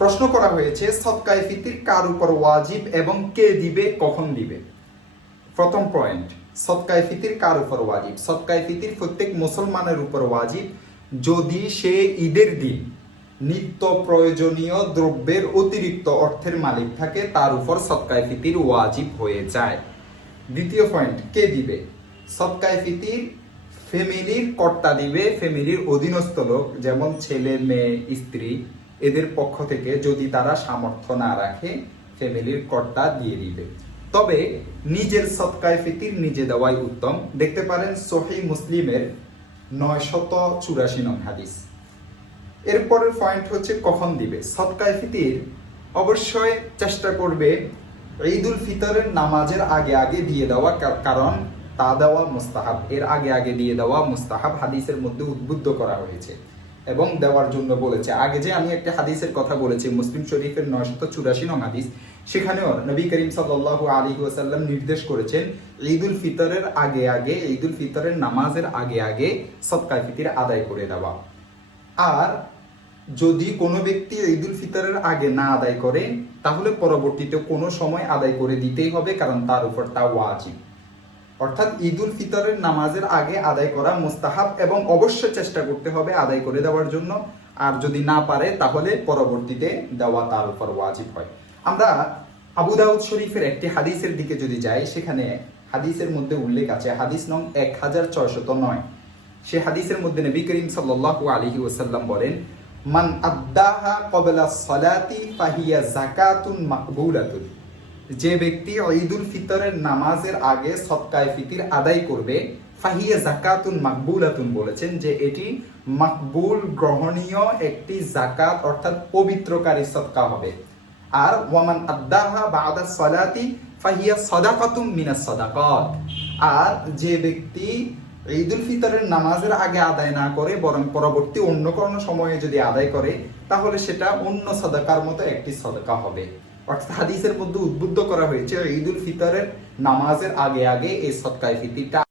প্রশ্ন করা হয়েছে সদকায়ে ফিতির কার উপর ওয়াজিব এবং কে দিবে, কখন দিবে। প্রথম পয়েন্ট, সদকায়ে ফিতির কার উপর ওয়াজিব। সদকায়ে ফিতির প্রত্যেক মুসলমানের উপর ওয়াজিব যদি সে ঈদের দিন নিত্য প্রয়োজনীয় দ্রব্যের অতিরিক্ত অর্থের মালিক থাকে, তার উপর সদকায়ে ফিতির ওয়াজিব হয়ে যায়। দ্বিতীয় পয়েন্ট, কে দিবে। সদকায়ে ফিতির ফ্যামিলির কর্তা দিবে, ফ্যামিলির অধীনস্থ লোক যেমন ছেলে, মেয়ে, স্ত্রী, এদের পক্ষ থেকে যদি তারা সামর্থ্য না রাখে ফ্যামিলির কর্তা দিয়ে দিবে। তবে নিজের সদকায়ে ফিতির নিজে দেওয়াই উত্তম। দেখতে পারেন সহিহ মুসলিমের 984 নং হাদিস। এরপরের পয়েন্ট হচ্ছে কখন দিবে। সদকায়ে ফিতির অবশ্যই চেষ্টা করবে ঈদুল ফিতরের নামাজের আগে আগে দিয়ে দেওয়া, কারণ তা দেওয়া মুস্তাহাব। এর আগে আগে দিয়ে দেওয়া মুস্তাহাব হাদিসের মধ্যে উদ্বুদ্ধ করা হয়েছে এবং দেওয়ার জন্য বলেছে। আগে যে আমি একটা হাদিসের কথা বলেছি মুসলিম শরীফের 984 নং হাদিস, সেখানেও নবী করিম সাল্লাল্লাহু আলাইহি ওয়াসাল্লাম নির্দেশ করেছেন ঈদুল ফিতরের আগে আগে, ঈদুল ফিতরের নামাজের আগে আগে সদকায়ে ফিতির আদায় করে দেওয়া। আর যদি কোনো ব্যক্তি ঈদুল ফিতরের আগে না আদায় করে তাহলে পরবর্তীতে কোনো সময় আদায় করে দিতেই হবে, কারণ তার উপর তা ওয়াজিব। অর্থাৎ ঈদুল ফিতরের নামাজের আগে আদায় করা মুস্তাহাব এবং অবশ্যই চেষ্টা করতে হবে আদায় করে দেওয়ার জন্য। আর যদি না পারে তাহলে পরবর্তীতে দেওয়া তার উপর ওয়াজিব হয়। আমরা আবু দাউদ শরীফের একটি হাদিসের দিকে যদি যাই, সেখানে হাদিসের মধ্যে উল্লেখ আছে, হাদিস নং 1609। সে হাদিসের মধ্যে নবী করিম সাল্লাল্লাহু আলাইহি ওয়াসাল্লাম বলেন, মান আদ্দাহা ক্বাবলা সালাতি ফাহিয়া যাকাতুন মাকবুলাতুন। যে ব্যক্তি ঈদুল ফিতরের নামাজের আগে সদকায়ে ফিতির আদায় করবে, ফাহিয়া যাকাতুন মাকবুলাতুন বলেছেন যে এটি মাকবুল, গ্রহণীয় একটি যাকাত অর্থাৎ পবিত্রকারী সদকা হবে। আর ওয়ামান আদ্দাহা বাদা সালাতি ফাহিয়া সাদাকাতুম মিনাস সাদাকাত। আর যে ব্যক্তি ঈদুল ফিতরের নামাজের আগে আদায় না করে বরং পরবর্তী অন্য কোনো সময়ে যদি আদায় করে তাহলে সেটা অন্য সাদাকার মতো একটি সাদাকা হবে। অর্থাৎ হাদিসের মধ্যে উদ্বুদ্ধ করা হয়েছে ঈদুল ফিতরের নামাজের আগে আগে এই সদকায়ে ফিতিরটা